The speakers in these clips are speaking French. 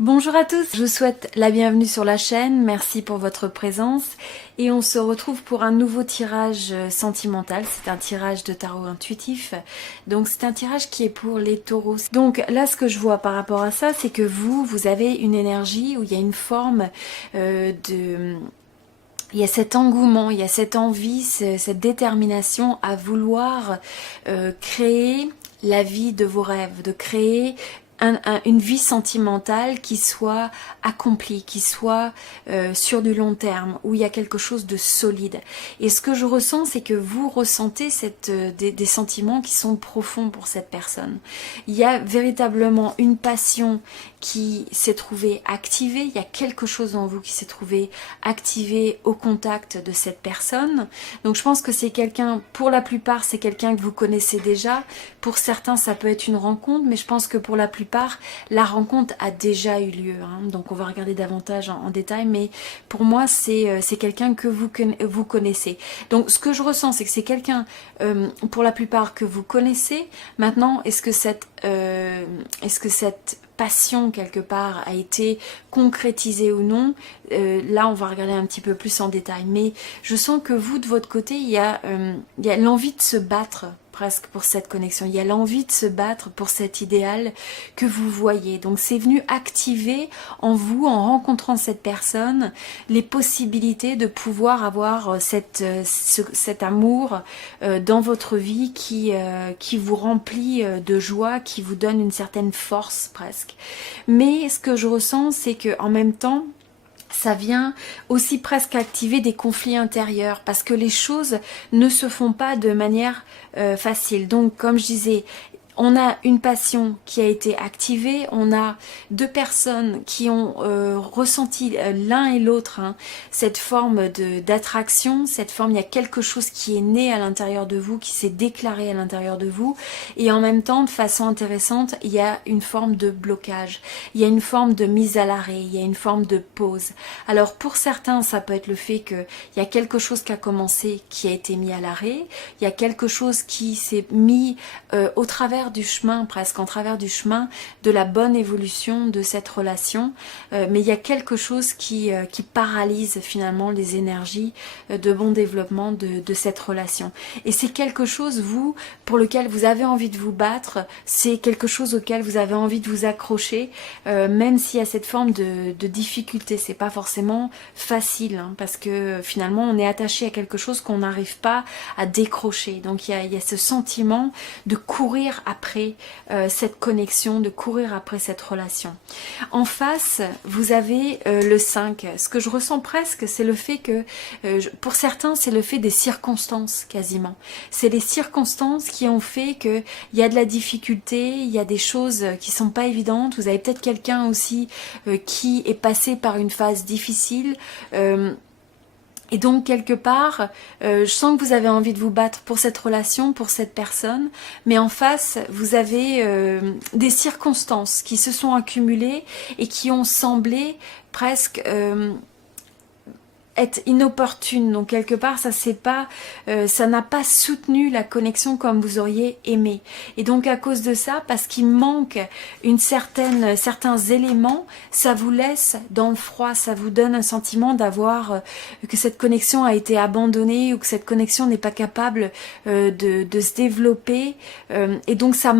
Bonjour à tous, je vous souhaite la bienvenue sur la chaîne, merci pour votre présence et on se retrouve pour un nouveau tirage sentimental, c'est un tirage de tarot intuitif, donc c'est un tirage qui est pour les taureaux. Donc là ce que je vois par rapport à ça, c'est que vous avez une énergie où il y a une forme de... Il y a cet engouement, il y a cette envie, cette détermination à vouloir créer la vie de vos rêves, de créer une vie sentimentale qui soit accomplie, qui soit sur du long terme, où il y a quelque chose de solide. Et ce que je ressens, c'est que vous ressentez des sentiments qui sont profonds pour cette personne. Il y a véritablement une passion qui s'est trouvée activée, il y a quelque chose en vous qui s'est trouvé activé au contact de cette personne. Donc je pense que c'est quelqu'un, pour la plupart c'est quelqu'un que vous connaissez déjà, pour certains ça peut être une rencontre, mais je pense que pour la plupart la rencontre a déjà eu lieu, hein. Donc on va regarder davantage en détail, mais pour moi c'est quelqu'un que vous connaissez. Donc ce que je ressens, c'est que c'est quelqu'un pour la plupart que vous connaissez. Maintenant, est-ce que cette passion quelque part a été concrétisée ou non, là on va regarder un petit peu plus en détail, mais je sens que vous de votre côté il y a l'envie de se battre presque pour cette connexion, il y a l'envie de se battre pour cet idéal que vous voyez. Donc c'est venu activer en vous, en rencontrant cette personne, les possibilités de pouvoir avoir cet amour dans votre vie qui vous remplit de joie, qui vous donne une certaine force presque. Mais ce que je ressens, c'est que en même temps, ça vient aussi presque activer des conflits intérieurs parce que les choses ne se font pas de manière facile. Donc comme je disais, on a une passion qui a été activée, on a deux personnes qui ont ressenti l'un et l'autre cette forme d'attraction, cette forme, il y a quelque chose qui est né à l'intérieur de vous, qui s'est déclaré à l'intérieur de vous, et en même temps, de façon intéressante, il y a une forme de blocage, il y a une forme de mise à l'arrêt, il y a une forme de pause. Alors pour certains, ça peut être le fait qu'il y a quelque chose qui a commencé, qui a été mis à l'arrêt, il y a quelque chose qui s'est mis au travers du chemin, presque en travers du chemin de la bonne évolution de cette relation, mais il y a quelque chose qui paralyse finalement les énergies de bon développement de cette relation. Et c'est quelque chose, vous, pour lequel vous avez envie de vous battre, c'est quelque chose auquel vous avez envie de vous accrocher, même s'il y a cette forme de difficulté. C'est pas forcément facile, hein, parce que finalement on est attaché à quelque chose qu'on n'arrive pas à décrocher. Donc il y a ce sentiment de courir après cette connexion, de courir après cette relation. En face, vous avez le 5. Ce que je ressens presque, c'est le fait que, pour certains, c'est le fait des circonstances quasiment. C'est les circonstances qui ont fait qu'il y a de la difficulté, il y a des choses qui sont pas évidentes. Vous avez peut-être quelqu'un aussi qui est passé par une phase difficile. Et donc quelque part, je sens que vous avez envie de vous battre pour cette relation, pour cette personne, mais en face, vous avez des circonstances qui se sont accumulées et qui ont semblé presque être inopportune. Donc quelque part ça n'a pas soutenu la connexion comme vous auriez aimé, et donc à cause de ça, parce qu'il manque certains éléments, ça vous laisse dans le froid, ça vous donne un sentiment d'avoir que cette connexion a été abandonnée, ou que cette connexion n'est pas capable de se développer, et donc ça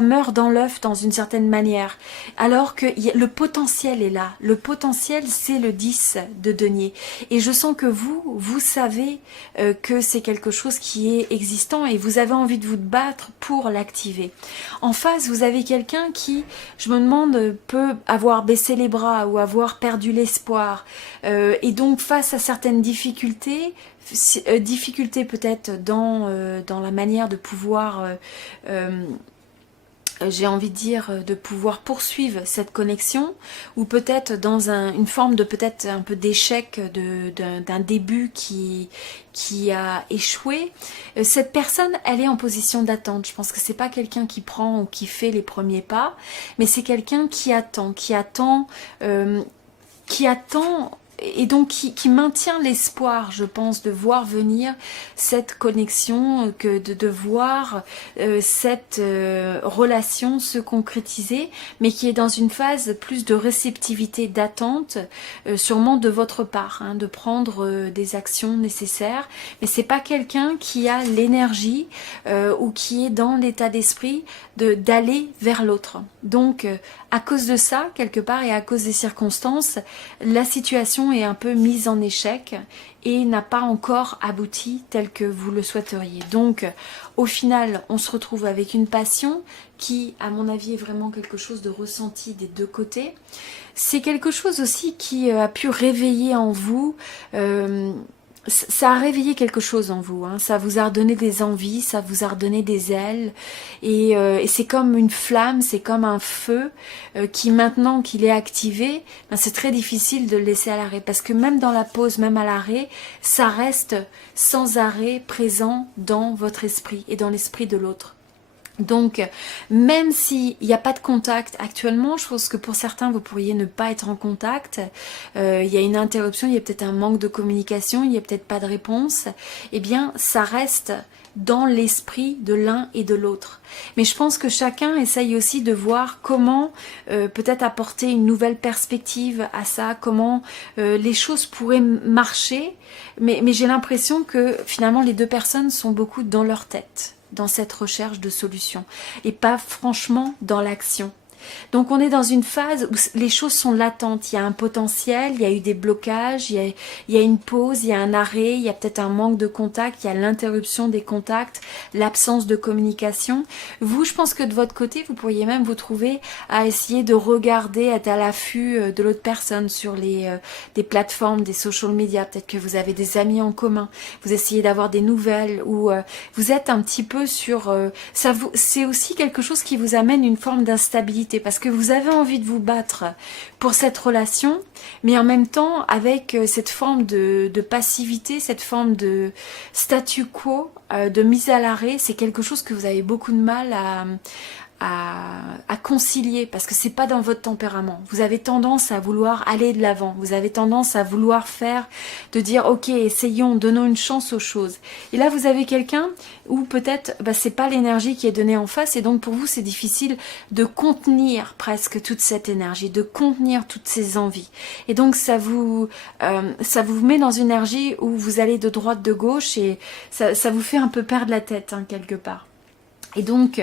meurt dans l'œuf dans une certaine manière, alors que le potentiel est là. Le potentiel, c'est le 10 de denier. Et je sens que vous savez que c'est quelque chose qui est existant et vous avez envie de vous battre pour l'activer. En face, vous avez quelqu'un qui, je me demande, peut avoir baissé les bras ou avoir perdu l'espoir. Et donc, face à certaines difficultés peut-être dans la manière de pouvoir... j'ai envie de dire, de pouvoir poursuivre cette connexion, ou peut-être dans une forme de peut-être un peu d'échec d'un début qui a échoué. Cette personne, elle est en position d'attente. Je pense que c'est pas quelqu'un qui prend ou qui fait les premiers pas, mais c'est quelqu'un qui attend et donc qui maintient l'espoir, je pense, de voir venir cette connexion, que de voir cette relation se concrétiser, mais qui est dans une phase plus de réceptivité, d'attente, sûrement de votre part, hein, de prendre des actions nécessaires. Mais c'est pas quelqu'un qui a l'énergie ou qui est dans l'état d'esprit d'aller vers l'autre. Donc, à cause de ça, quelque part, et à cause des circonstances, la situation est un peu mise en échec et n'a pas encore abouti tel que vous le souhaiteriez. Donc, au final, on se retrouve avec une passion qui, à mon avis, est vraiment quelque chose de ressenti des deux côtés. C'est quelque chose aussi qui a pu réveiller en vous... ça a réveillé quelque chose en vous, hein. Ça vous a redonné des envies, ça vous a redonné des ailes, et c'est comme une flamme, c'est comme un feu qui, maintenant qu'il est activé, ben c'est très difficile de le laisser à l'arrêt, parce que même dans la pause, même à l'arrêt, ça reste sans arrêt présent dans votre esprit et dans l'esprit de l'autre. Donc, même s'il n'y a pas de contact actuellement, je pense que pour certains, vous pourriez ne pas être en contact. Il y a une interruption, il y a peut-être un manque de communication, il n'y a peut-être pas de réponse. Eh bien, ça reste dans l'esprit de l'un et de l'autre. Mais je pense que chacun essaye aussi de voir comment peut-être apporter une nouvelle perspective à ça, comment les choses pourraient marcher. Mais j'ai l'impression que finalement, les deux personnes sont beaucoup dans leur tête, dans cette recherche de solutions, et pas franchement dans l'action. Donc on est dans une phase où les choses sont latentes, il y a un potentiel, il y a eu des blocages, il y a une pause, il y a un arrêt, il y a peut-être un manque de contact, il y a l'interruption des contacts, l'absence de communication. Vous, je pense que de votre côté, vous pourriez même vous trouver à essayer de regarder, être à l'affût de l'autre personne sur des plateformes, des social media. Peut-être que vous avez des amis en commun, vous essayez d'avoir des nouvelles, ou vous êtes un petit peu sur... c'est aussi quelque chose qui vous amène une forme d'instabilité, parce que vous avez envie de vous battre pour cette relation, mais en même temps avec cette forme de passivité, cette forme de statu quo, de mise à l'arrêt. C'est quelque chose que vous avez beaucoup de mal à concilier, parce que c'est pas dans votre tempérament. Vous avez tendance à vouloir aller de l'avant, vous avez tendance à vouloir de dire ok, essayons, donnons une chance aux choses. Et là vous avez quelqu'un où peut-être c'est pas l'énergie qui est donnée en face, et donc pour vous c'est difficile de contenir presque toute cette énergie, de contenir toutes ces envies. Et donc ça vous met dans une énergie où vous allez de droite, de gauche, et ça vous fait un peu perdre la tête, hein, quelque part. Et donc,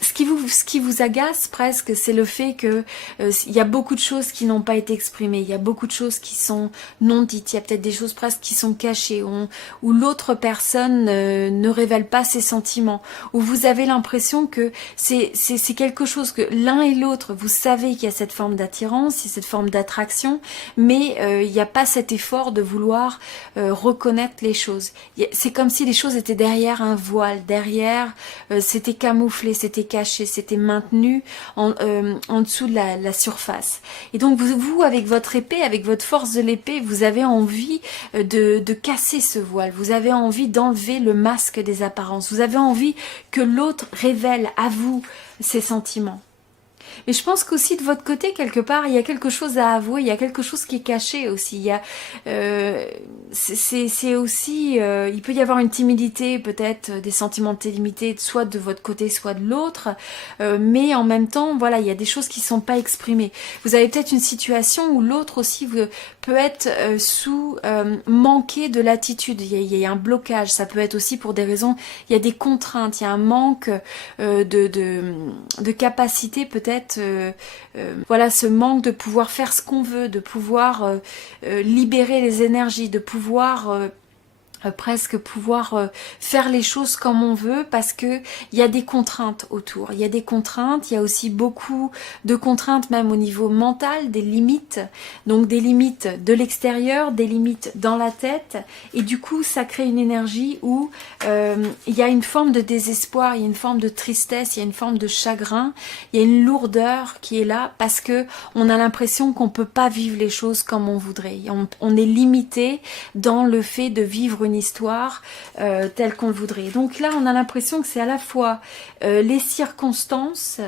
ce qui vous agace presque, c'est le fait que il y a beaucoup de choses qui n'ont pas été exprimées, il y a beaucoup de choses qui sont non dites, il y a peut-être des choses presque qui sont cachées, où l'autre personne ne révèle pas ses sentiments, où vous avez l'impression que c'est quelque chose que l'un et l'autre, vous savez qu'il y a cette forme d'attirance, il y a cette forme d'attraction, mais il n'y a pas cet effort de vouloir reconnaître les choses. C'est comme si les choses étaient derrière un voile, derrière, c'était camouflé, c'était caché, c'était maintenu en dessous de la surface. Et donc vous, avec votre épée, avec votre force de l'épée, vous avez envie de casser ce voile, vous avez envie d'enlever le masque des apparences, vous avez envie que l'autre révèle à vous ses sentiments. Mais je pense qu'aussi de votre côté, quelque part, il y a quelque chose à avouer, il y a quelque chose qui est caché aussi. Il y a, c'est aussi, il peut y avoir une timidité, peut-être des sentiments de timidité, soit de votre côté, soit de l'autre. Mais en même temps, voilà, il y a des choses qui ne sont pas exprimées. Vous avez peut-être une situation où l'autre aussi peut être manqué de l'attitude. Il y a un blocage. Ça peut être aussi pour des raisons. Il y a des contraintes. Il y a un manque de capacité peut-être. Voilà, ce manque de pouvoir faire ce qu'on veut, de pouvoir libérer les énergies, de pouvoir presque pouvoir faire les choses comme on veut, parce que il y a des contraintes autour, il y a des contraintes, il y a aussi beaucoup de contraintes même au niveau mental, des limites, donc des limites de l'extérieur, des limites dans la tête, et du coup ça crée une énergie où il y a une forme de désespoir, il y a une forme de tristesse, il y a une forme de chagrin, il y a une lourdeur qui est là, parce que on a l'impression qu'on peut pas vivre les choses comme on voudrait, on est limité dans le fait de vivre une histoire telle qu'on le voudrait. Donc là, on a l'impression que c'est à la fois les circonstances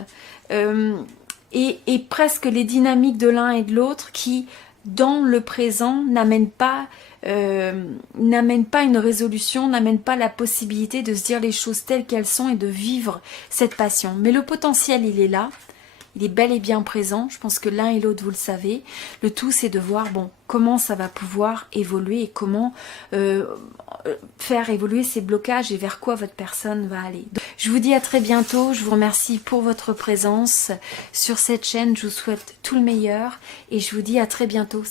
et presque les dynamiques de l'un et de l'autre qui dans le présent n'amène pas une résolution, n'amène pas la possibilité de se dire les choses telles qu'elles sont et de vivre cette passion. Mais le potentiel, il est là. Il est bel et bien présent, je pense que l'un et l'autre vous le savez. Le tout c'est de voir bon comment ça va pouvoir évoluer et comment faire évoluer ces blocages et vers quoi votre personne va aller. Donc, je vous dis à très bientôt, je vous remercie pour votre présence sur cette chaîne, je vous souhaite tout le meilleur et je vous dis à très bientôt.